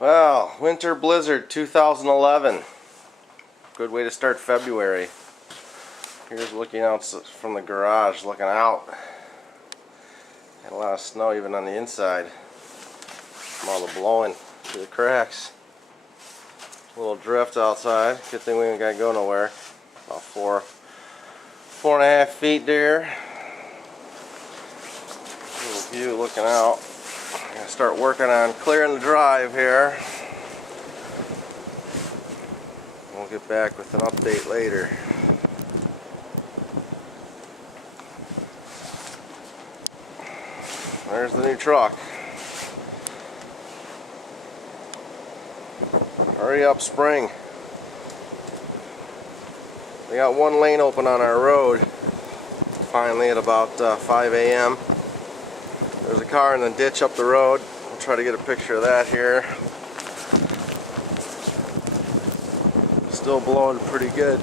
Well, winter blizzard 2011. Good way to start February. Here's looking out from the garage, looking out. And a lot of snow even on the inside from all the blowing through the cracks. A little drift outside. Good thing we ain't got to go nowhere. About 4.5 feet there. Little view looking out. I'm going to start working on clearing the drive here. We'll get back with an update later. There's the new truck. Hurry up, spring. We got one lane open on our road. Finally at about 5 a.m. There's a car in the ditch up the road. I'll try to get a picture of that here. Still blowing pretty good.